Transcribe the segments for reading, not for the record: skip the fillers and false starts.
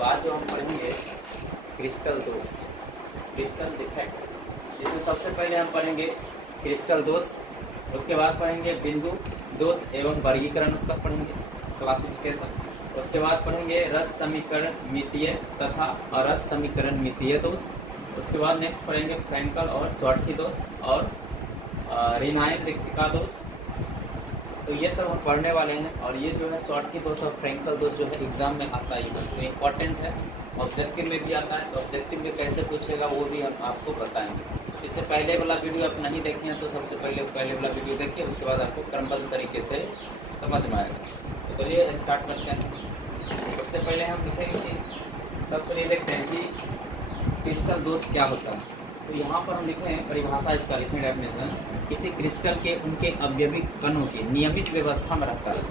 तो आज जो हम पढ़ेंगे क्रिस्टल दोष, क्रिस्टल डिफेक्ट। इसमें सबसे पहले हम पढ़ेंगे क्रिस्टल दोष, उसके बाद पढ़ेंगे बिंदु दोष एवं वर्गीकरण, उसका पढ़ेंगे क्लासिफिकेशन। उसके बाद पढ़ेंगे रस समीकरण मितीय तथा अरस समीकरण मितीय दोष। उसके बाद नेक्स्ट पढ़ेंगे फ्रैंकल और शॉर्टकी दोष और रिनायन रिक्तिका दोष। तो ये सब हम पढ़ने वाले हैं। और ये जो है शॉर्टकी दोष और फ्रैंकल दोष जो है एग्जाम में आता ही है, तो इम्पोर्टेंट है। ऑब्जेक्टिव में भी आता है, तो ऑब्जेक्टिव में कैसे पूछेगा वो भी हम आपको बताएंगे। इससे पहले वाला वीडियो आप नहीं देखे हैं तो सबसे पहले वाला वीडियो देखिए, उसके बाद आपको क्रमबद्ध तरीके से समझ में आएगा। तो चलिए स्टार्ट करते हैं। सबसे पहले हम लिखेंगे कि सबसे पहले देखते हैं कि क्रिस्टल दोष क्या होता है। तो यहाँ पर हम लिखें परिभाषा, इसका लिखें डेफिनेशन। किसी क्रिस्टल के उनके अवयवी कणों की नियमित व्यवस्था में रहता है।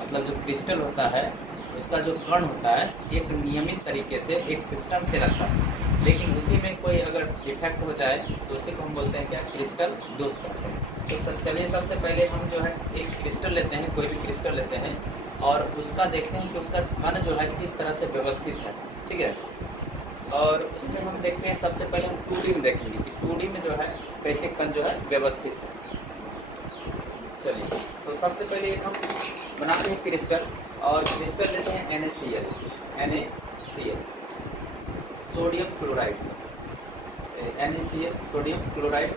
मतलब जो क्रिस्टल होता है उसका जो कण होता है एक नियमित तरीके से एक सिस्टम से रखता है, लेकिन उसी में कोई अगर डिफेक्ट हो जाए तो उसी को हम बोलते हैं क्या, क्रिस्टल दोष कहते हैं। तो चलिए सबसे पहले हम जो है एक क्रिस्टल लेते हैं, कोई भी क्रिस्टल लेते हैं और उसका देखते हैं कि उसका कण जो है किस तरह से व्यवस्थित है, ठीक है। और उसमें हम देखते हैं सबसे पहले हम 2D में देखेंगे कि 2D में जो है कैसे कण जो है व्यवस्थित है। चलिए तो सबसे पहले हम बनाते हैं क्रिस्टल, और क्रिस्टल लेते हैं NaCl sodium chloride, NaCl sodium chloride.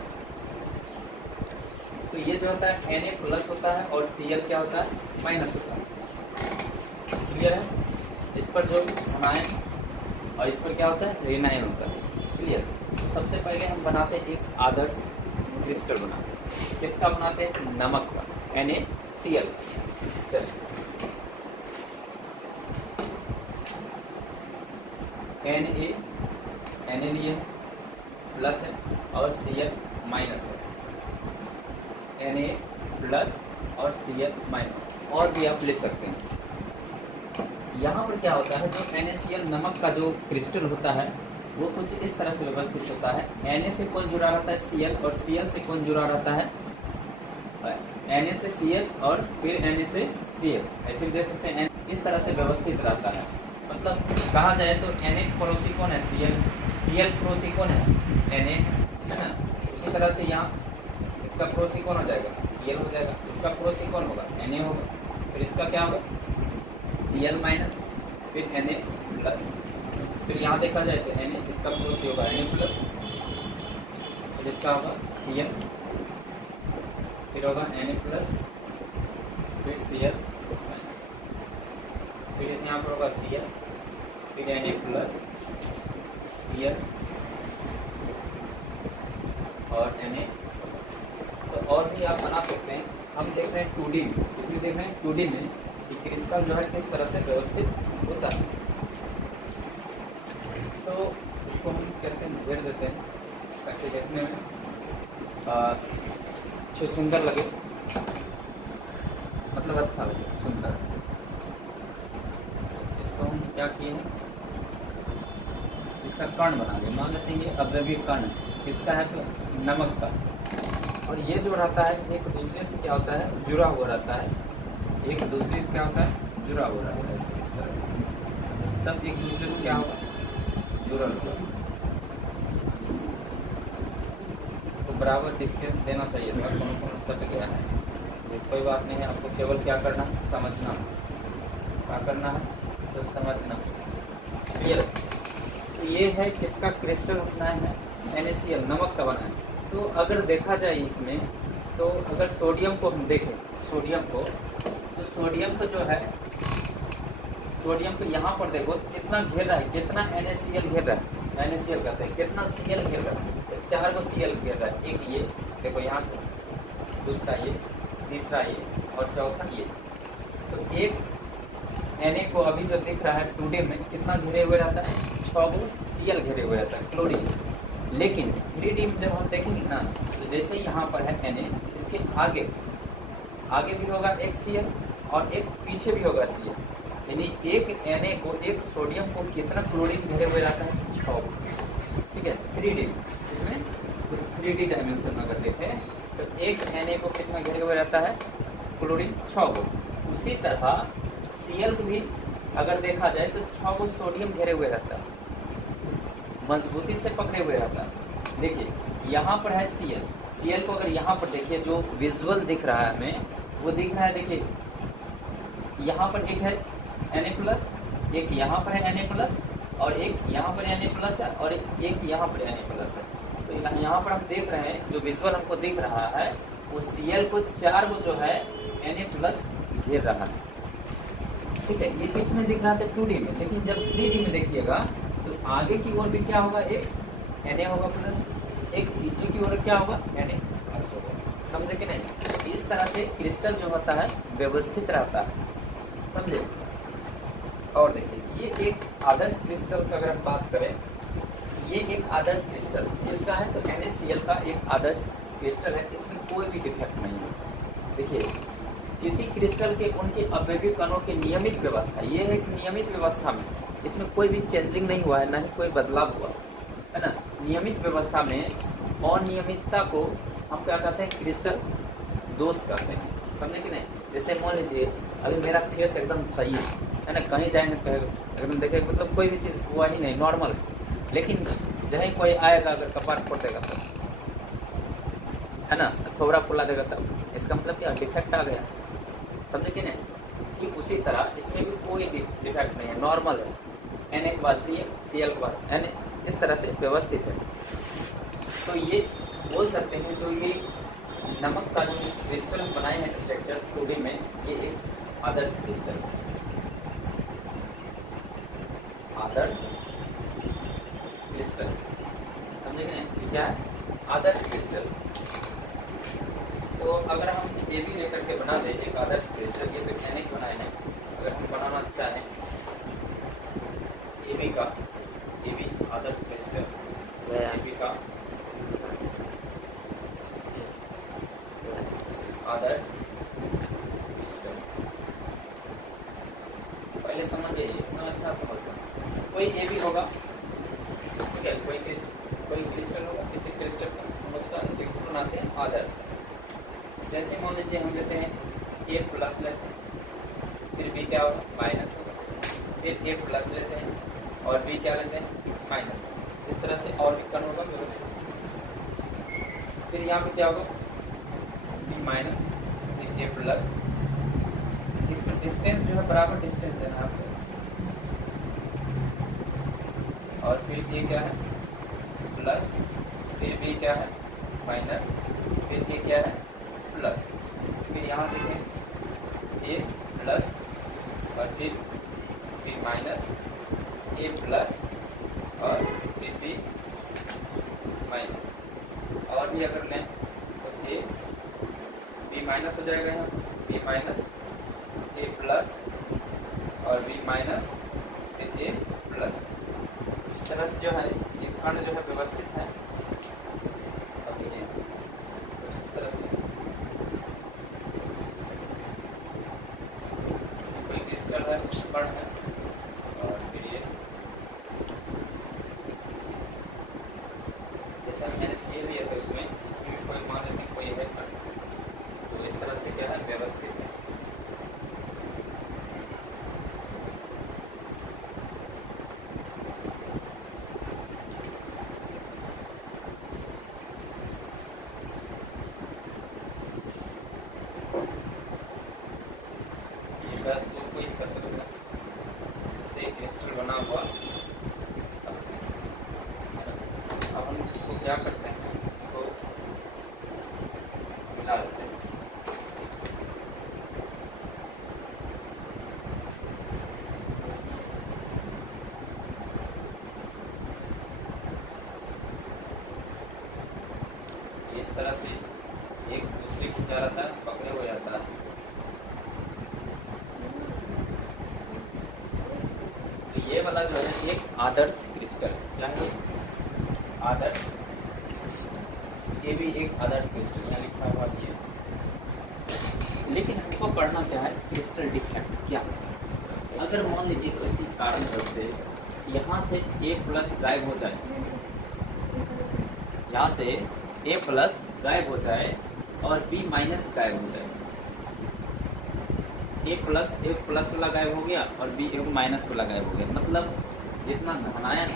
तो ये जो होता है Na प्लस होता है और Cl क्या होता है, माइनस होता है। क्लियर है। इस पर जो आयन और इस पर क्या होता है, ऋणायन होता है। क्लियर। सबसे पहले हम बनाते हैं एक आदर्श क्रिस्टल बनाते हैं। किसका बनाते हैं, नमक का, NaCl। चलिए Na लिए प्लस है और Cl माइनस है, Na प्लस और Cl माइनस, और भी आप ले सकते हैं। यहाँ पर क्या होता है, जो NaCl नमक का जो क्रिस्टल होता है वो कुछ इस तरह से व्यवस्थित होता है। Na से कौन जुड़ा रहता है, Cl, और Cl से कौन जुड़ा रहता है, Na से Cl और फिर Na से Cl, ऐसे भी दे सकते हैं। इस तरह से व्यवस्थित रहता है। मतलब कहा जाए तो Na पड़ोसी कौन है, Cl पड़ोसी कौन है, Na, है ना। उसी तरह से यहाँ इसका पड़ोसी कौन हो जाएगा, Cl हो जाएगा। इसका पड़ोसी कौन होगा, Na होगा। फिर इसका क्या होगा, Cl माइनस, फिर Na प्लस। फिर यहाँ देखा जाए तो Na इसका पड़ोसी होगा Na प्लस, फिर इसका होगा Cl, फिर होगा Na प्लस, फिर Cl माइनस, फिर इस यहाँ पर होगा Cl, फिर Na प्लस, Cl और Na। तो और भी आप बना सकते हैं। हम देख रहे हैं 2D में, इसमें देख रहे हैं 2D में कि क्रिस्टल जो है किस तरह से व्यवस्थित होता है। तो इसको हम कहते हैं, घेर देते हैं ताकि देखने में सुंदर लगे, मतलब अच्छा लगे, सुंदर। इसको हम क्या किए हैं, इसका कण बना लिया। मान लेते हैं ये अवयवी कण किसका है, तो नमक का। और ये जो रहता है एक दूसरे से क्या होता है, जुड़ा हुआ रहता है। एक दूसरे से क्या होता है, जुड़ा हुआ रहता है। इस तरह से सब एक दूसरे से क्या होगा, जुड़ा हुआ। तो बराबर डिस्टेंस देना चाहिए था, कौन सट गया है, तो कोई बात नहीं है। आपको केवल क्या करना है, समझना। क्या करना है, तो समझना। क्लियर। तो ये है किसका क्रिस्टल बना है, NaCl नमक का बना है। तो अगर देखा जाए इसमें, तो अगर सोडियम को हम देखें, सोडियम को, तो सोडियम तो जो है, सोडियम को यहाँ पर देखो कितना घेर रहा है, कितना NaCl घेर रहा है, NaCl कहते हैं, कितना Cl घेर रहा है, तो 4 को Cl घेर रहा है। एक ये देखो यहाँ से, दूसरा ये, तीसरा ये और चौथा ये। तो एक Na को अभी जो दिख रहा है 2D में कितना घेरे हुए रहता है, 6 को Cl घेरे हुए रहता है, क्लोरीन। लेकिन 3D में जब हम देखेंगे ना, तो जैसे यहाँ पर है Na, इसके आगे भी होगा एक Cl और एक पीछे भी होगा Cl। यानी एक Na को, एक सोडियम को कितना क्लोरीन घेरे हुए रहता है, 6। ठीक है, 3D इसमें 3D डायमेंशन में अगर देखें तो एक Na को कितना घेरे हुए रहता है, क्लोरीन 6 को। उसी तरह Cl को भी अगर देखा जाए तो 6 गो सोडियम घेरे हुए रहता है, मजबूती से पकड़े हुए रहता है। देखिए यहाँ पर है Cl, Cl को अगर यहाँ पर देखिए जो विजुअल दिख रहा है हमें, वो दिख रहा है, देखिए यहाँ पर एक है Na+, एक यहाँ पर है Na+, और एक यहाँ पर Na+ है, और एक यहाँ पर Na+ है। तो यहाँ पर हम देख रहे हैं जो विजुअल हमको दिख रहा है वो Cl को 4 गो जो है Na+ घेर रहा है। ठीक है, ये किस में दिख रहा था 2D में, लेकिन जब 3D में देखिएगा तो आगे की ओर भी क्या होगा, एक Na होगा प्लस, एक पीछे की ओर क्या होगा Na प्लस होगा। समझे कि नहीं? इस तरह से क्रिस्टल जो होता है व्यवस्थित रहता है, समझे। और देखिए ये एक आदर्श क्रिस्टल का अगर हम बात करें, ये एक आदर्श क्रिस्टल इसका है तो NaCl का एक आदर्श क्रिस्टल है, इसमें कोई भी डिफेक्ट नहीं है। देखिए किसी क्रिस्टल के उनके अवयवी कणों के नियमित व्यवस्था, ये है एक नियमित व्यवस्था में, इसमें कोई भी चेंजिंग नहीं हुआ है, ना ही कोई बदलाव हुआ है ना। नियमित व्यवस्था में अनियमितता को हम क्या कहते हैं, क्रिस्टल दोष कहते हैं, समझे कि नहीं। जैसे मान लीजिए अभी मेरा फेस एकदम सही है ना, कहीं जाएंगे एकदम देखें मतलब कोई भी चीज़ हुआ ही नहीं, नॉर्मल, लेकिन जहीं कोई आएगा अगर कपार फोड़ देगा तो है ना, थोड़ा फुला देगा तब, इसका मतलब क्या डिफेक्ट आ गया, समझे कि नहीं। कि उसी तरह इसमें भी कोई डिफेक्ट नहीं है, नॉर्मल है, Na के बाद Cl, Cl के बाद Na, इस तरह से व्यवस्थित है। तो ये बोल सकते हैं जो ये नमक का जो क्रिस्टल बनाए हैं स्ट्रक्चर 2D में, ये एक आदर्श क्रिस्टल, आदर्श क्रिस्टल, समझे कि नहीं, क्या है आदर्श क्रिस्टल। तो अगर हम ये भी लेकर के बना दें एक आदर्श क्रिस्टल, ये वैज्ञानिक बनाए हैं, अगर हम बनाना चाहें ये भी आदर्श क्रिस्टल, ये का आदर्श क्रिस्टल, पहले समझ जाइए, इतना अच्छा समझ सकते। कोई ये भी होगा, ठीक है, कोई क्रिस्टल होगा, किसी क्रिस्टल का हम उसका स्ट्रक्चर बनाते हैं आदर्श। जैसे मान लीजिए हम लेते हैं A+ लेते हैं, फिर B क्या होगा माइनस होगा, फिर A+ लेते हैं और B क्या लेते हैं माइनस। इस तरह से और भी कण होगा, फिर यहाँ पे क्या होगा B-, फिर A+, इसमें डिस्टेंस जो है बराबर डिस्टेंस देना है आपको, और फिर A क्या है प्लस, फिर B क्या है माइनस, फिर A क्या है प्लस, फिर यहाँ देखें A+ और फिर माइनस, A+ और फिर B माइनस। और भी अगर लें तो B- हो जाएगा, यहाँ B-, A+ और B- फिर A+। इस तरह से जो है ये खंड जो है व्यवस्थित है। अब देखिए इस तरह से कोई क्रिस्टल है, कण है, और फिर ये जैसे हम NaCl लिया था उसमें भी कोई मान लेते हैं कोई है कण, तो इस तरह से क्या है व्यवस्थित है। तो कोई जिससे क्रिस्टल बना हुआ, अब हम इसको क्या करते हैं, इसको मिला देते हैं। इस तरह से एक दूसरे को क्या रहता है पकड़े हो जाता है। तो ये वाला जो है एक आदर्श क्रिस्टल, क्या है आदर्श, ये भी एक आदर्श क्रिस्टल, यहाँ लिखा हुआ भी है। लेकिन हमको पढ़ना क्या है क्रिस्टल डिफेक्ट क्या है। अगर मान लीजिए किसी कारणवश से यहाँ से A+ गायब हो जाए, यहाँ से A+ गायब हो जाए और B- गायब हो जाए, एक प्लस वाला गायब हो गया और बी एक माइनस वाला गायब हो गया। मतलब जितना धनायन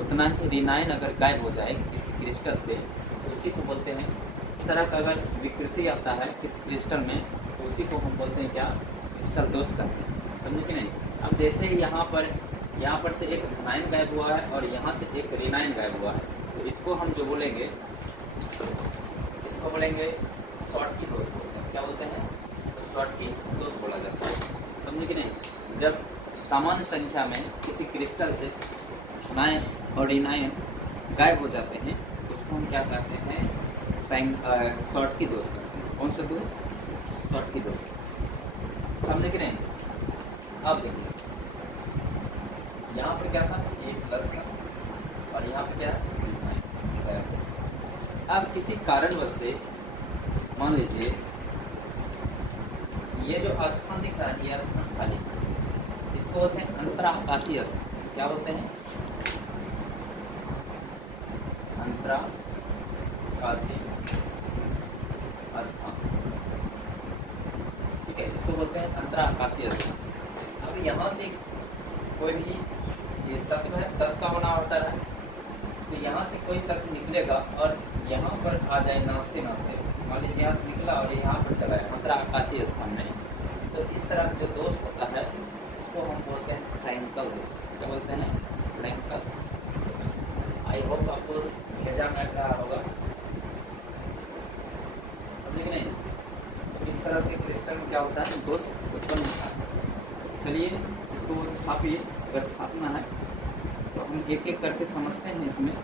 उतना ही ऋणायन अगर गायब हो जाए किसी क्रिस्टल से तो उसी को बोलते हैं। इस तरह का अगर विकृति आता है किसी क्रिस्टल में तो उसी को हम बोलते हैं क्या, क्रिस्टल दोष कहते हैं। समझे कि नहीं। अब जैसे ही यहाँ पर से एक धनायन गायब हुआ है और यहाँ से एक ऋणायन गायब हुआ है तो इसको हम जो बोलेंगे इसको बोलेंगे शॉर्टकी दोष बोलते हैं। क्या बोलते हैं, तो शॉर्टकी दोष बोला जाता है। समझे कि नहीं। जब सामान्य संख्या में किसी क्रिस्टल से धनायन और ऋणायन गायब हो जाते हैं तो उसको हम क्या कहते हैं, शॉर्टकी दोष करते हैं। कौन सा दोष, शॉर्टकी दोष। समझे कि नहीं। अब देखिए यहाँ पर क्या था, ये प्लस था और यहाँ पर क्या है। अब किसी कारणवश से मान लीजिए ये जो स्थान दिख रहा है ये स्थान खाली, इसको बोलते हैं अंतराकाशीय स्थान। क्या बोलते हैं, अंतराकाशीय स्थान। ठीक है, इसको बोलते हैं अंतराकाशीय स्थान। अब यहाँ से कोई भी ये तत्व है, तत्व का होना होता है तो यहाँ से कोई तत्व निकलेगा और यहाँ पर आ जाए नाचते नाचते। मान लीजिए यहाँ से निकला और यहाँ पर चला है अंतराकाशीय स्थान में, तो इस तरह जो दोष होता है इसको हम बोलते हैं फ्रैंकल दोष। क्या बोलते हैं, फ्रैंकल। आई होप आपको भेजा मिल रहा होगा, समझे कि नहीं। तो इस तरह से क्रिस्टल में क्या होता है, दोष उत्पन्न होता है। चलिए इसको छापिए, अगर छापना है तो हम एक एक करके समझते हैं। इसमें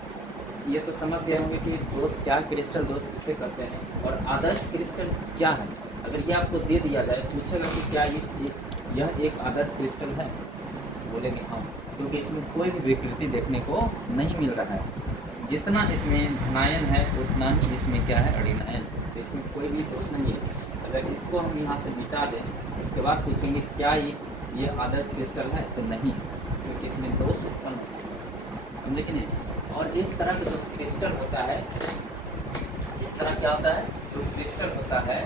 ये तो समझ गए होंगे कि दोष क्या, क्रिस्टल दोष किसे कहते हैं और आदर्श क्रिस्टल क्या है। अगर ये आपको दे दिया जाए, पूछेगा कि क्या यह एक आदर्श क्रिस्टल है, बोलेंगे हाँ, क्योंकि इसमें कोई भी विकृति देखने को नहीं मिल रहा है। जितना इसमें धनायन है उतना ही इसमें क्या है, ऋणायन। तो इसमें कोई भी दोष नहीं है। अगर इसको हम यहाँ से मिटा दें उसके बाद पूछेंगे क्या ये आदर्श क्रिस्टल है, तो नहीं, क्योंकि इसमें दोष उत्पन्न होता है। समझे कि नहीं। और इस तरह का जो क्रिस्टल होता है, इस तरह क्या होता है, जो क्रिस्टल होता है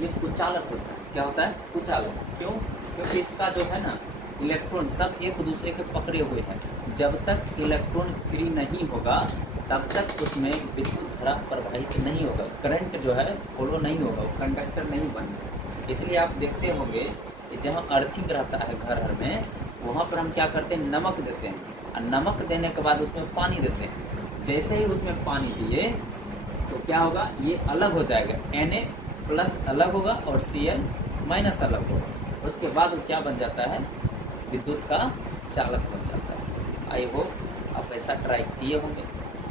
ये कुचालक होता है। क्या होता है, कुचालक। क्यों, क्योंकि इसका जो है ना इलेक्ट्रॉन सब एक दूसरे के पकड़े हुए हैं। जब तक इलेक्ट्रॉन फ्री नहीं होगा तब तक उसमें विद्युत धारा प्रवाहित नहीं होगा, करंट जो है फ्लो नहीं होगा, कंडक्टर नहीं बनेगा। इसलिए आप देखते होंगे कि जहाँ अर्थिंग रहता है घर घर में, वहाँ पर हम क्या करते हैं, नमक देते हैं और नमक देने के बाद उसमें पानी देते हैं। जैसे ही उसमें पानी दिए तो क्या होगा, ये अलग हो जाएगा, Na+ अलग होगा और Cl- अलग होगा। उसके बाद वो क्या बन जाता है, विद्युत का चालक बन जाता है। आई होप आप ऐसा ट्राई किए होंगे।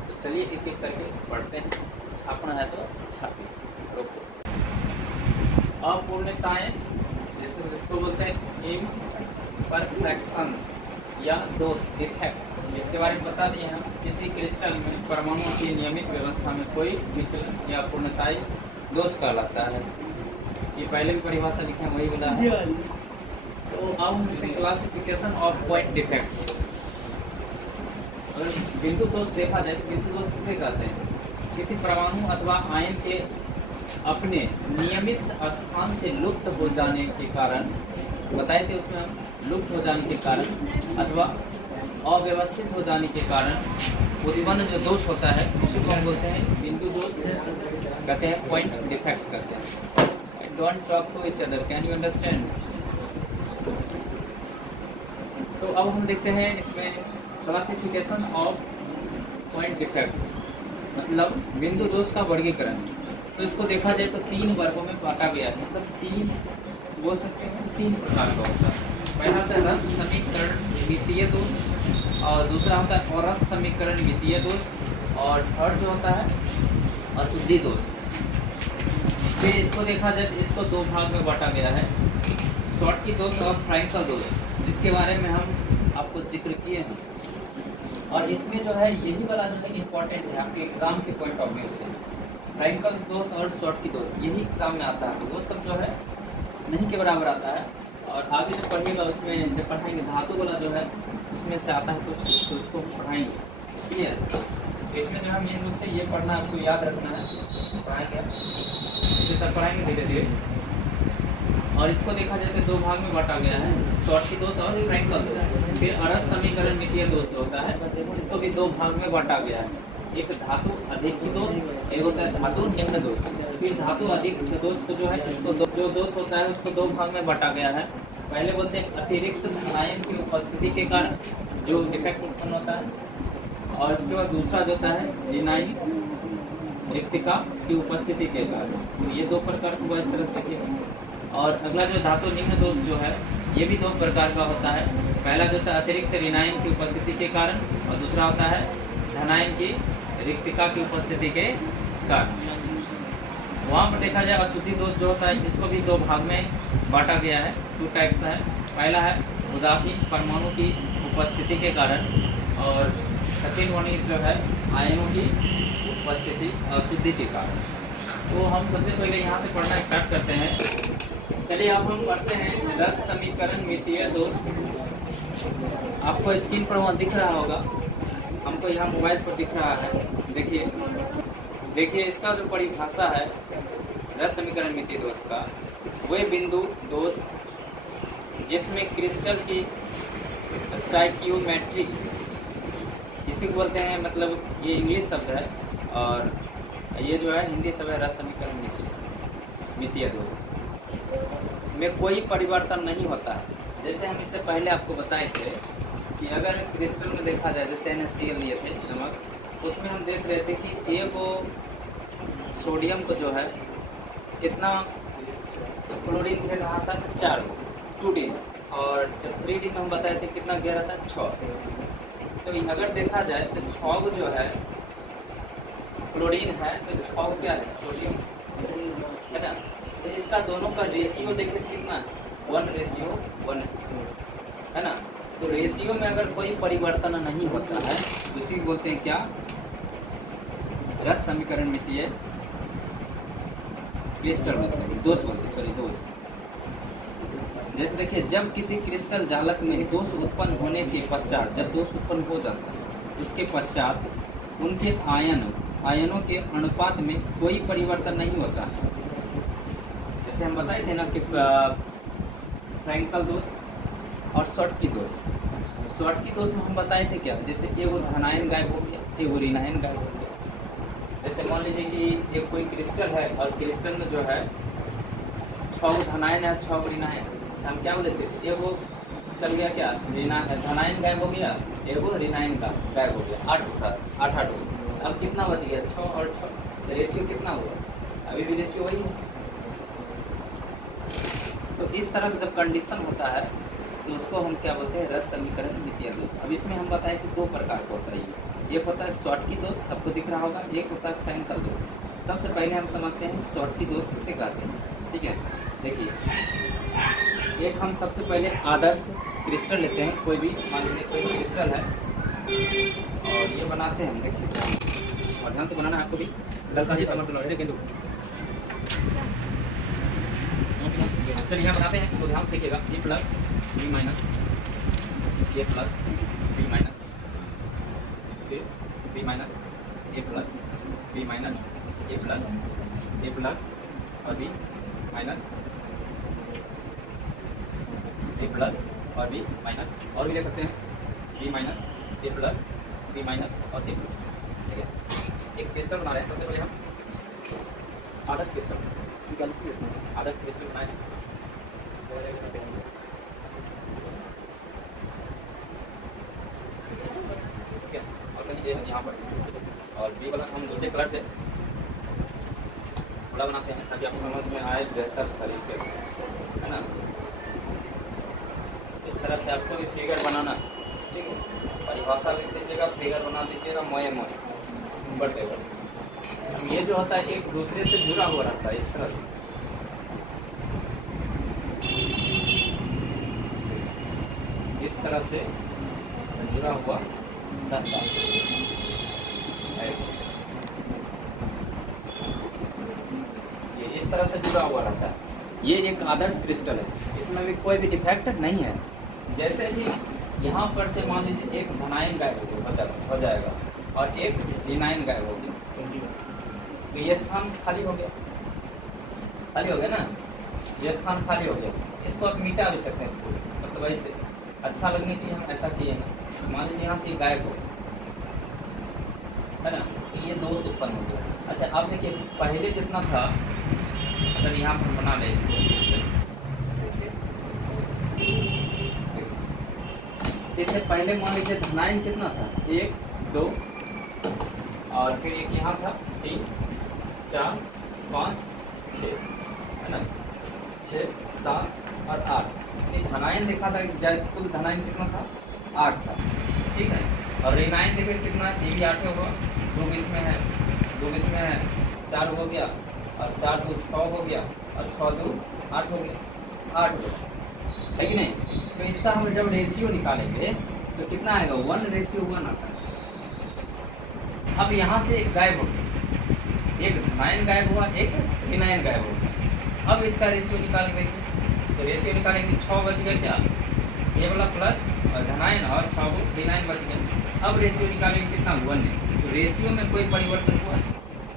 तो चलिए एक एक करके पढ़ते हैं। छापना है तो छापिए, रोको। अपूर्णताएं जिसको बोलते हैं इम्परफेक्शंस या दोष, डिफेक्ट, इसके बारे में बता दिए हम। किसी क्रिस्टल में परमाणु की नियमित व्यवस्था में कोई विचलन या अपूर्णताएं दोष कहलाता है। ये पहले भी परिभाषा लिखे हैं, वही मिला है। तो अब हम क्लासिफिकेशन ऑफ पॉइंट डिफेक्ट। अगर बिंदु दोष देखा जाए तो बिंदु दोष किसे कहते हैं, किसी परमाणु अथवा आयन के अपने नियमित स्थान से लुप्त हो जाने के कारण, बताए थे उसमें हम, लुप्त हो जाने के कारण अथवा अव्यवस्थित हो जाने के कारण उत्पन्न जो दोष होता है उसी को हम बोलते हैं बिंदु दोष कहते हैं, पॉइंट डिफेक्ट कहते हैं। I don't talk to each other, can you understand. तो अब हम देखते हैं इसमें क्लासिफिकेशन ऑफ पॉइंट डिफेक्ट्स, मतलब बिंदु दोष का वर्गीकरण। तो इसको देखा जाए तो 3 वर्गों में बांटा गया है, मतलब 3 बोल सकते हैं, 3 प्रकार का होता है। पहला होता है रस समीकरण द्वितीय दोष, और दूसरा होता है अरस समीकरण द्वितीय दोष, और थर्ड जो होता है अशुद्धि दोष। फिर इसको देखा जाए तो इसको 2 भाग में बांटा गया है, शॉर्टकी दोष और फ्रैंकल दोष, जिसके बारे में हम आपको जिक्र किए हैं। और इसमें जो है यही वाला जो है इम्पोर्टेंट है आपके एग्जाम के पॉइंट ऑफ व्यू से। फ्रैंकल दोष और शॉर्टकी दोष यही एग्जाम में आता है, वो सब जो है नहीं के बराबर आता है। और आगे जो पढ़िएगा उसमें जब पढ़ाएंगे धातु वाला जो है उसमें से आता है तो उसको पढ़ाएंगे। ठीक है, तो इसमें जो है मेन रूप से ये पढ़ना आपको याद रखना है, पढ़ाएंगे इसे सब पढ़ाएंगे धीरे धीरे। और इसको देखा जाए तो दो भाग में बांटा गया है, शॉर्टकी दोष और फ्रैंकल दोष। फिर अरस समीकरण मितीय दोष जो होता है इसको भी दो भाग में बांटा गया है, एक धातु अधिक दोष, एक होता है धातु निम्न दोष। फिर धातु अधिक दोष को जो है इसको जो दोष होता है उसको दो भाग में बांटा गया है। पहले बोलते हैं अतिरिक्त धनायन की उपस्थिति के कारण जो डिफेक्ट उत्पन्न होता है, और इसके बाद दूसरा जो होता है ऋणायन रिक्तिका की उपस्थिति के कारण। तो ये दो प्रकार को इस तरह देखिए। और अगला जो धातु निम्न दोष जो है ये भी दो प्रकार का होता है। पहला जो होता है अतिरिक्त ऋणायन की उपस्थिति के कारण, और दूसरा होता है धनायन की रिक्तिका की उपस्थिति के कारण। वहाँ पर देखा जाए अशुद्धि दोष जो होता है इसको भी दो भाग में बांटा गया है, टू टाइप्स है। पहला है उदासीन परमाणु की उपस्थिति के कारण, और सेकेंड वन इज जो है आयनों की उपस्थिति अशुद्धि के कारण। तो हम सबसे पहले यहाँ से पढ़ना स्टार्ट करते हैं। चलिए अब हम पढ़ते हैं रस समीकरण मितीय दोष। आपको स्क्रीन पर वहाँ दिख रहा होगा, हमको यहाँ मोबाइल पर दिख रहा है। देखिए इसका जो परिभाषा है रस समीकरण मितीय दोष का, वे बिंदु दोष जिसमें क्रिस्टल की स्टाइकियोमेट्रिक, इसी को बोलते हैं, मतलब ये इंग्लिश शब्द है और ये जो है हिंदी शब्द है रस समीकरण मितीय दोष में कोई परिवर्तन नहीं होता है। जैसे हम इससे पहले आपको बताए थे कि अगर क्रिस्टल में देखा जाए, जैसे NaCl लिए थे नमक, उसमें हम देख रहे थे कि एक सोडियम को जो है कितना क्लोरीन दे रहा था, 4 2D, और जब 3D में हम बताए थे कितना गहरा था, 6। तो अगर देखा जाए तो 6 को जो है क्लोरीन है, तो 6 को क्या है, सोडियम है ना। तो इसका दोनों का रेशियो देखें कितना, 1:1 है ना। तो रेशियो में अगर कोई परिवर्तन नहीं होता है तो इसी को बोलते हैं क्या, रस समीकरण मितीय क्रिस्टल बोलते हैं, दोष बोलते हैं, सॉरी दोष। जैसे देखिए जब किसी क्रिस्टल जालक में दोष उत्पन्न होने के पश्चात, जब दोष उत्पन्न हो जाता है उसके पश्चात उनके आयनों के अनुपात में कोई परिवर्तन नहीं होता है। जैसे हम बताए थे ना कि फ्रैंकल दोष और शॉर्टकी दोष। शॉर्टकी दोष में हम बताए थे क्या, जैसे एगो धनायन गायब हो गया, एगो ऋणायन गायब हो गया। जैसे मान लीजिए कि एक कोई क्रिस्टल है और क्रिस्टल में जो है 6 धनायन है, 6 ऋणायन, हम क्या बोले थे, एगो चल गया क्या, धनायन गायब हो गया, एगो ऋणायन का गायब हो गया, 8 अब कितना बच गया, 6 और 6, रेशियो कितना हुआ, अभी भी रेशियो वही है। तो इस तरह का जब कंडीशन होता है तो उसको हम क्या बोलते हैं, रस समीकरण मितीय दोष। अब इसमें हम बताएं कि दो प्रकार का होता है। एक होता है शॉर्टकी दोष, आपको दिख रहा होगा, एक होता है फ्रैंकल दोष। सबसे पहले हम समझते हैं शॉर्टकी दोष किसे कहते हैं, ठीक है। देखिए एक हम सबसे पहले आदर्श क्रिस्टल लेते हैं, कोई भी मान लीजिए कोई क्रिस्टल है और ये बनाते हैं, देखिए और ध्यान से बनाना है आपको भी, गलता जी लेकिन चलिए यहाँ बनाते हैं तो ध्यान से देखिएगा, G plus B minus A plus B minus फिर B minus A plus B minus A plus A plus और B माइनस A प्लस और B माइनस, और भी ले सकते हैं B minus A plus B minus और A प्लस, ठीक है। एक क्रिस्टल बना रहे हैं, सबसे पहले हम आदर्श क्रिस्टल बनाए हैं। ठीक है, और कहीं यहाँ पर, और बी वाला हम दूसरे कलर से थोड़ा बनाते हैं ताकि आपको समझ में आए बेहतर तरीके से, है ना। इस तरह से आपको भी फिगर बनाना, ठीक है, परिभाषा लिख दीजिएगा, फिगर बना दीजिएगा, मोए बढ़ते। अब ये जो होता है एक दूसरे से जुड़ा हुआ रहता है, इस तरह से जुड़ा हुआ रहता है, ये इस तरह से जुड़ा हुआ रहता है। ये एक आदर्श क्रिस्टल है, इसमें भी कोई भी डिफेक्ट नहीं है। जैसे ही यहाँ पर से मान लीजिए एक धनायन गायब हो जाएगा और एक ऋणायन गायब हो गया, तो ये स्थान खाली हो गया ना। ये स्थान खाली हो गया, इसको आप मिटा भी सकते हैं, मतलब ऐसे अच्छा लगने के लिए हम ऐसा किए हैं। मान लीजिए यहाँ से ये गायब हो है ना, तो ये दोष उत्पन्न हो गया। अच्छा अब देखिए पहले जितना था, अगर यहाँ पर बना लें इसको, इससे पहले मान लीजिए धनायन कितना था, 1 2 और फिर एक यहाँ था 3 4 5 6 है ना, 6 7 और 8। धनायन देखा था, कुल धनायन कितना था, 8 था, ठीक है। और ऋणायन देखिए कितना, ये भी 8 होगा, 2 इसमें है, 2 इसमें है, 4 हो गया, और 4 2 6 हो गया, और 6 2 8 हो गया, 8 हो गया, है कि नहीं। तो इसका हम जब रेशियो निकालेंगे तो कितना आएगा, 1:1 आता है। अब यहाँ से गायब हो गया, एक धनायन गायब हुआ, एक ऋणायन गायब हो गया। अब इसका रेशियो निकालेंगे, तो रेशियो निकालेंगे 6 बच गए क्या, ये वाला प्लस और धनायन और 6 ऋणायन बच गए। अब रेशियो निकालेंगे कितना, 1 है। तो रेशियो में कोई परिवर्तन हुआ,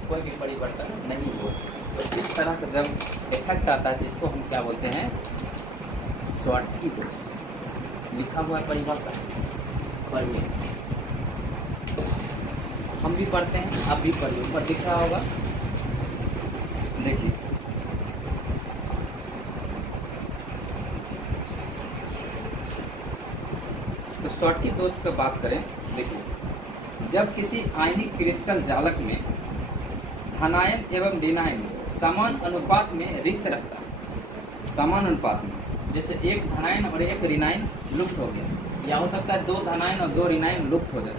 कोई भी परिवर्तन नहीं हुआ। तो इस तरह का जब इफेक्ट आता है तो इसको हम क्या बोलते हैं, शॉर्टकी दोष। लिखा हुआ है परिभाषा, पढ़िए, हम भी पढ़ते हैं, आप भी पढ़िए, ऊपर दिख रहा होगा, देखिए। तो शॉर्टकी दोष पर बात करें, देखिए जब किसी आयनिक क्रिस्टल जालक में धनायन एवं ऋणायन समान अनुपात में रिक्त रहता है, समान अनुपात में, जैसे एक धनायन और एक ऋणायन लुप्त हो गया, या हो सकता है 2 धनायन और 2 ऋणायन लुप्त हो जाए,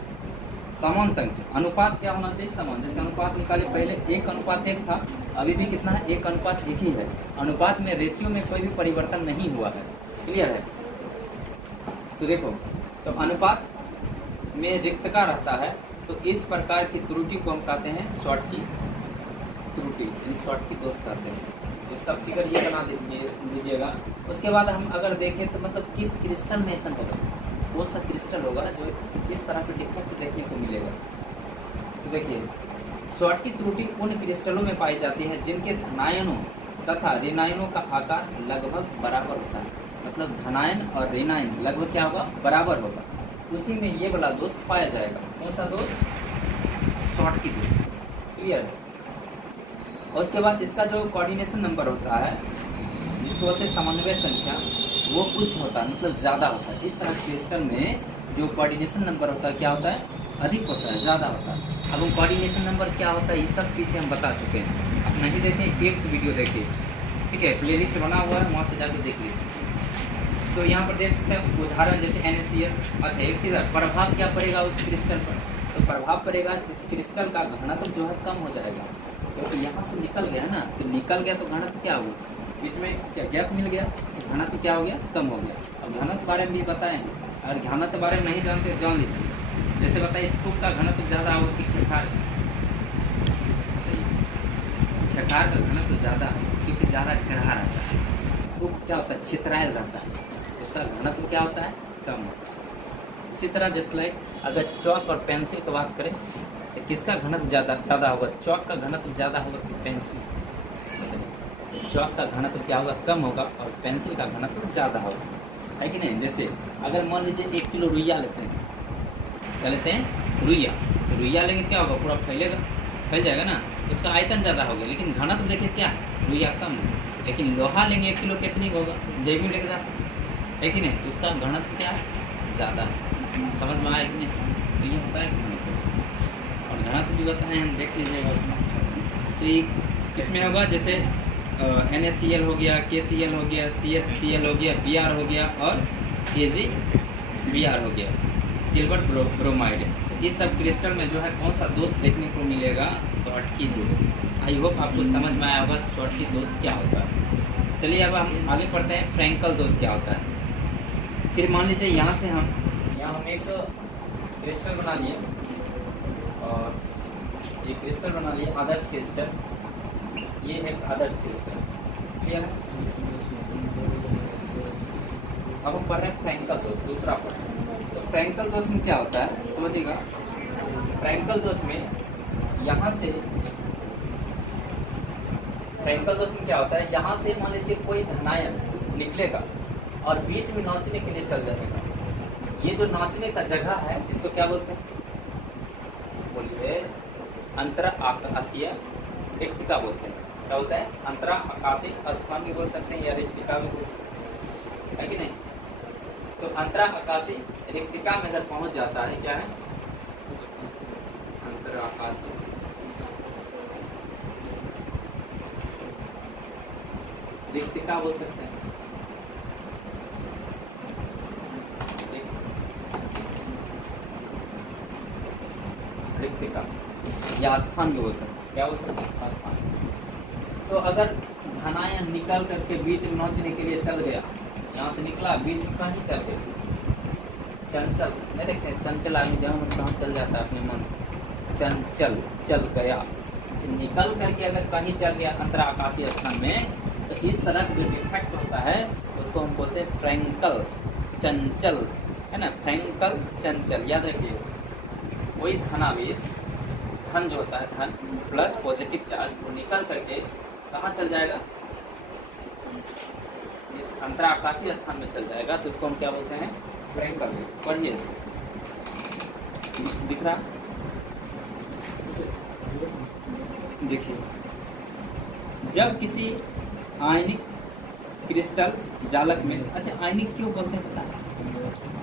समान संख्या, अनुपात क्या होना चाहिए, समान। जैसे अनुपात निकाले पहले 1:1 था, अभी भी कितना है, 1:1 ही है। अनुपात में रेशियो में कोई भी परिवर्तन नहीं हुआ है, क्लियर है। तो देखो, तो अनुपात में रिक्तता रहता है, तो इस प्रकार की त्रुटि को हम कहते हैं शॉर्टकी त्रुटि, यानी शॉर्टकी दोष कहते हैं। इसका फिगर ये बना दीजिएगा। उसके बाद हम अगर देखें तो मतलब किस क्रिस्टल में ऐसा होगा, कौन सा क्रिस्टल होगा जो इस तरह के डिफेक्ट देखने को मिलेगा। तो देखिए शॉर्टकी त्रुटि उन क्रिस्टलों में पाई जाती है जिनके धनायनों तथा ऋणायनों का आकार लगभग बराबर होता है, मतलब धनायन और ऋणायन लगभग क्या होगा, बराबर होगा, उसी में ये वाला दोष पाया जाएगा। कौन सा दोष, शॉर्टकी दोष, क्लियर है। और उसके बाद इसका जो कोऑर्डिनेशन नंबर होता है, जिसको बोलते हैं समन्वय संख्या, वो कुछ होता है, मतलब ज़्यादा होता है। इस तरह क्रिस्टल में जो कोऑर्डिनेशन नंबर होता है क्या होता है, अधिक होता है, ज़्यादा होता है। अब वो कोऑर्डिनेशन नंबर क्या होता है, ये सब पीछे हम बता चुके हैं, आप नहीं देखें एक से वीडियो देखिए, ठीक है, प्लेलिस्ट बना हुआ है, वहाँ से जाकर देख लीजिए। तो यहाँ पर देख सकते हैं उदाहरण जैसे NaCl। अच्छा एक चीज़ है, प्रभाव क्या पड़ेगा उस क्रिस्टल पर, तो प्रभाव पड़ेगा इस क्रिस्टल का घनत्व जो है कम हो जाएगा, क्योंकि यहाँ से निकल गया ना, तो निकल गया तो घनत्व क्या हुआ, बीच में क्या गैप मिल गया, तो घनत्व क्या हो गया, कम हो गया। अब घनत्व बारे में भी बताएं, और घनत्व बारे में नहीं जानते जान लीजिए। जैसे बताइए थूक का घनत्व ज़्यादा हो कि खेखार, खेखार का घनत्व ज़्यादा क्योंकि ज़्यादा टेढ़ा रहता है, थूक क्या होता है, छितरायल रहता है, उसका घनत्व क्या होता है, कम होता है। उसी तरह जस्ट लाइक अगर चौक और पेंसिल की बात करें तो किसका घनत्व ज़्यादा होगा, चौक का घनत्व ज़्यादा होगा कि पेंसिल, चौक का घनत्व क्या होगा, कम होगा, और पेंसिल का घनत्व ज़्यादा होगा, है कि नहीं। जैसे अगर मान लीजिए 1 किलो रुइया लेते हैं, क्या लेते हैं, रुइया, तो रुइया लेंगे क्या होगा, पूरा फैल जाएगा ना, तो उसका आयतन ज़्यादा होगा, लेकिन घनत्व देखिए क्या है, रुइया कम है। लेकिन लोहा लेंगे 1 किलो कितनी होगा, जेबी लेके जा सकते, है कि नहीं, तो उसका घनत्व क्या है, ज़्यादा है। समझ में आया कि नहीं, तो ये होता है घनत्व, और घनत्व भी बताएं हम, देख लीजिएगा उसमें अच्छा से। तो ये किसमें होगा, जैसे NaCl हो गया, KCl हो गया, CsCl हो गया, Br हो गया, और AgBr हो गया, सिल्वर ब्रोमाइड। इस सब क्रिस्टल में जो है कौन सा दोष देखने को मिलेगा, शॉर्टकी दोष। आई होप आपको समझ में आया होगा शॉर्टकी दोष क्या होता है। चलिए अब हम आगे पढ़ते हैं, फ्रैंकल दोष क्या होता है। फिर मान लीजिए यहाँ से हम एक क्रिस्टल बना लिए, और ये क्रिस्टल बना लिए आदर्श क्रिस्टल, ये एक आदर्श क्रिस्टल, क्लियर है। अब हम पढ़ रहे हैं फ्रैंकल दोष, दूसरा पढ़ रहे हैं। तो फ्रैंकल दोष में क्या होता है समझिएगा, फ्रैंकल दोष में यहाँ से फ्रैंकल दोष में क्या होता है, यहाँ से मान लीजिए कोई धनायन निकलेगा और बीच में नौचने के लिए चल जाएगा। ये जो नौचने का जगह है इसको क्या बोलते हैं, बोलिए, अंतरा आकाशीय रिक्तिका बोलते हैं। क्या होता है, अंतरा आकाशीय स्थान भी बोल सकते हैं या रिक्तिका भी बोल सकते हैं, है कि नहीं। तो अंतरा आकाशीय रिक्तिका में अगर पहुंच जाता है, क्या है, अंतरा आकाशीय रिक्तिका बोल सकते हैं, रिक्तिका या स्थान भी बोल सकते हैं। क्या बोल सकते हैं, स्थान। तो अगर धनायन निकल करके बीच में नौचने के लिए चल गया, यहाँ से निकला बीच में कहीं चल गया, चंचल, नहीं देखते चंचल आदमी जहाँ मन तहाँ चल जाता है अपने मन से, चंचल चल गया, निकल करके अगर कहीं चल गया अंतरा आकाशीय स्थान में, तो इस तरह जो डिफेक्ट होता है उसको हम बोलते हैं फ्रैंकल चंचल, है ना, फ्रैंकल चंचल। याद रखिए, कोई धनावेश, धन जो होता है, धन प्लस पॉजिटिव चार्ज, वो निकल करके कहाँ चल जाएगा, इस अंतरा आकाशीय स्थान में चल जाएगा, तो उसको हम क्या बोलते हैं, फ्रैंकल। पढ़िए, दिख रहा, देखिए, जब किसी आयनिक क्रिस्टल जालक में, अच्छा आयनिक क्यों बोलते हैं पता है,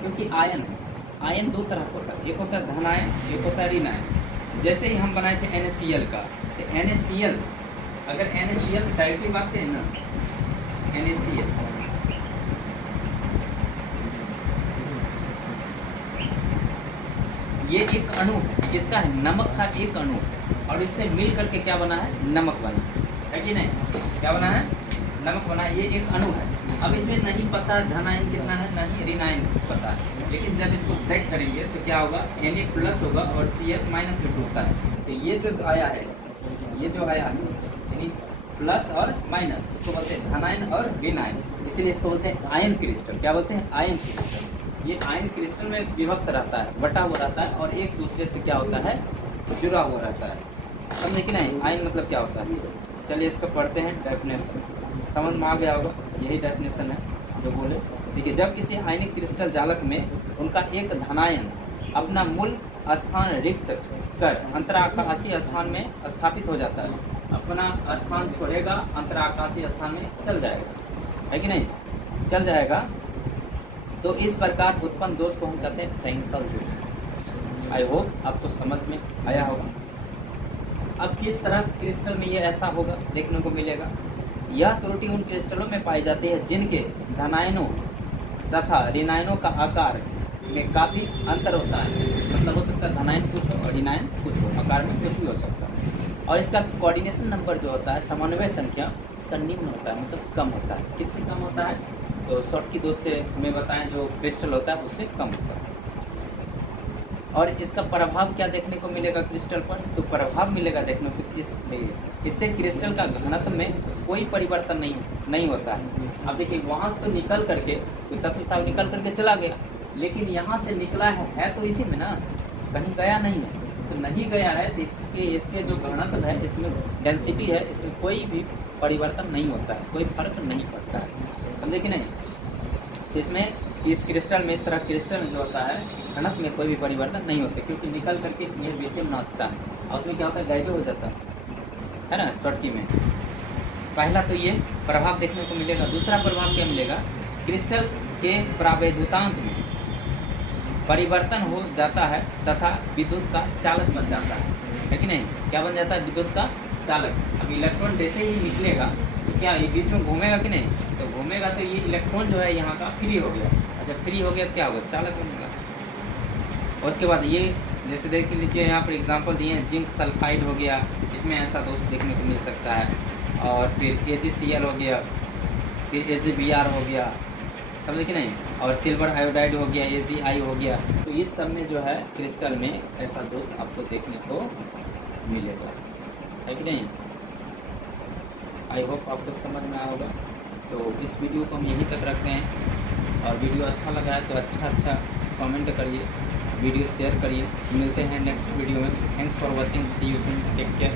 क्योंकि आयन है, आयन दो तरह का होता है, एक होता है धनायन, एक होता है ऋण आयन। जैसे ही हम बनाए थे NaCl का, तो NaCl, अगर NaCl डायरेक्टली आते हैं ना, NaCl ये एक अणु है, इसका नमक का एक अणु, और इससे मिल करके क्या बना है, नमक बना है कि नहीं, क्या बना है, नमक बना है। ये एक अणु है। अब इसमें नहीं पता धनायन कितना है, नहीं ऋणायन पता है, लेकिन जब इसको ब्रेक करेंगे तो क्या होगा, Na प्लस होगा और Cl माइनस में टूटता है। तो ये जो आया है, ये जो आया है यानी प्लस और माइनस, इसको बोलते हैं धनायन और ऋणायन, इसीलिए इसको बोलते हैं आयन क्रिस्टल। क्या बोलते हैं, आयन क्रिस्टल। ये आयन क्रिस्टल में विभक्त रहता है, बटा हुआ रहता है, और एक दूसरे से क्या होता है, जुड़ा हुआ रहता है। अब देखिए ना, आयन मतलब क्या होता है, चलिए इसको पढ़ते हैं, डेफिनेशन समझ में आ गया होगा, यही डेफिनेशन है जो बोले। ठीक है, जब किसी आयनिक क्रिस्टल जालक में उनका एक धनायन अपना मूल स्थान रिक्त कर अंतराकाशीय स्थान में स्थापित हो जाता है, अपना स्थान छोड़ेगा, अंतराकाशीय स्थान में चल जाएगा, है कि नहीं, चल जाएगा, तो इस प्रकार उत्पन्न दोष को हम कहते हैं फ्रैंकल दोष। आई होप आपको समझ में आया होगा। अब किस तरह क्रिस्टल में ये ऐसा होगा देखने को मिलेगा, यह त्रुटि उन क्रिस्टलों में पाई जाती है जिनके धनायनों तथा ऋणायनों का आकार में काफ़ी अंतर होता है। मतलब हो सकता है धनायन कुछ हो और ऋणायन कुछ हो, आकार में कुछ भी हो सकता है। और इसका कोऑर्डिनेशन नंबर जो होता है, समन्वय संख्या, इसका निम्न होता है, मतलब कम होता है। किससे कम होता है, तो शॉर्ट की दोष से हमें बताएं, जो क्रिस्टल होता है उससे कम होता है। और इसका प्रभाव क्या देखने को मिलेगा क्रिस्टल पर, तो प्रभाव मिलेगा देखने को इससे क्रिस्टल का घनत्व में कोई परिवर्तन नहीं होता है। अब देखिए, वहाँ से तो निकल करके कोई तत्व था, निकल करके चला गया, लेकिन यहाँ से निकला है तो इसी में ना, कहीं गया नहीं है। तो नहीं गया है तो इसके जो घनत्व है, इसमें डेंसिटी है, इसमें कोई भी परिवर्तन नहीं होता है, कोई फर्क नहीं पड़ता है, समझे कि नहीं। तो इसमें इस क्रिस्टल में, इस तरह क्रिस्टल में जो होता है घनत्व में कोई भी परिवर्तन नहीं होता, क्योंकि निकल करके ये बीच में नाचता है, और उसमें क्या होता है, गायब हो जाता है ना चोटकी में। पहला तो ये प्रभाव देखने को मिलेगा। दूसरा प्रभाव क्या मिलेगा, क्रिस्टल के प्रावैधुतांक में परिवर्तन हो जाता है तथा विद्युत का चालक बन जाता है कि नहीं। क्या बन जाता है, विद्युत का चालक। अब इलेक्ट्रॉन जैसे ही निकलेगा तो क्या ये बीच में घूमेगा कि नहीं, तो घूमेगा तो ये इलेक्ट्रॉन जो है यहाँ का फ्री हो गया। जब फ्री हो गया तो क्या होगा, चालक बनेगा। उसके बाद ये जैसे देख लीजिए, यहाँ पर एग्जांपल दिए हैं, जिंक सल्फाइड हो गया, इसमें ऐसा दोष देखने को मिल सकता है। और फिर AgCl हो गया, फिर AgBr हो गया, समझे कि नहीं, और सिल्वर आयोडाइड हो गया, AgI हो गया। तो इस सब में जो है क्रिस्टल में ऐसा दोष आपको देखने को मिलेगा, है कि नहीं। आई होप आपको समझ में आया होगा। तो इस वीडियो को हम यहीं तक रखते हैं, और वीडियो अच्छा लगा है तो अच्छा कमेंट करिए, वीडियो शेयर करिए। मिलते हैं नेक्स्ट वीडियो में। Thanks for watching, see you soon, take care.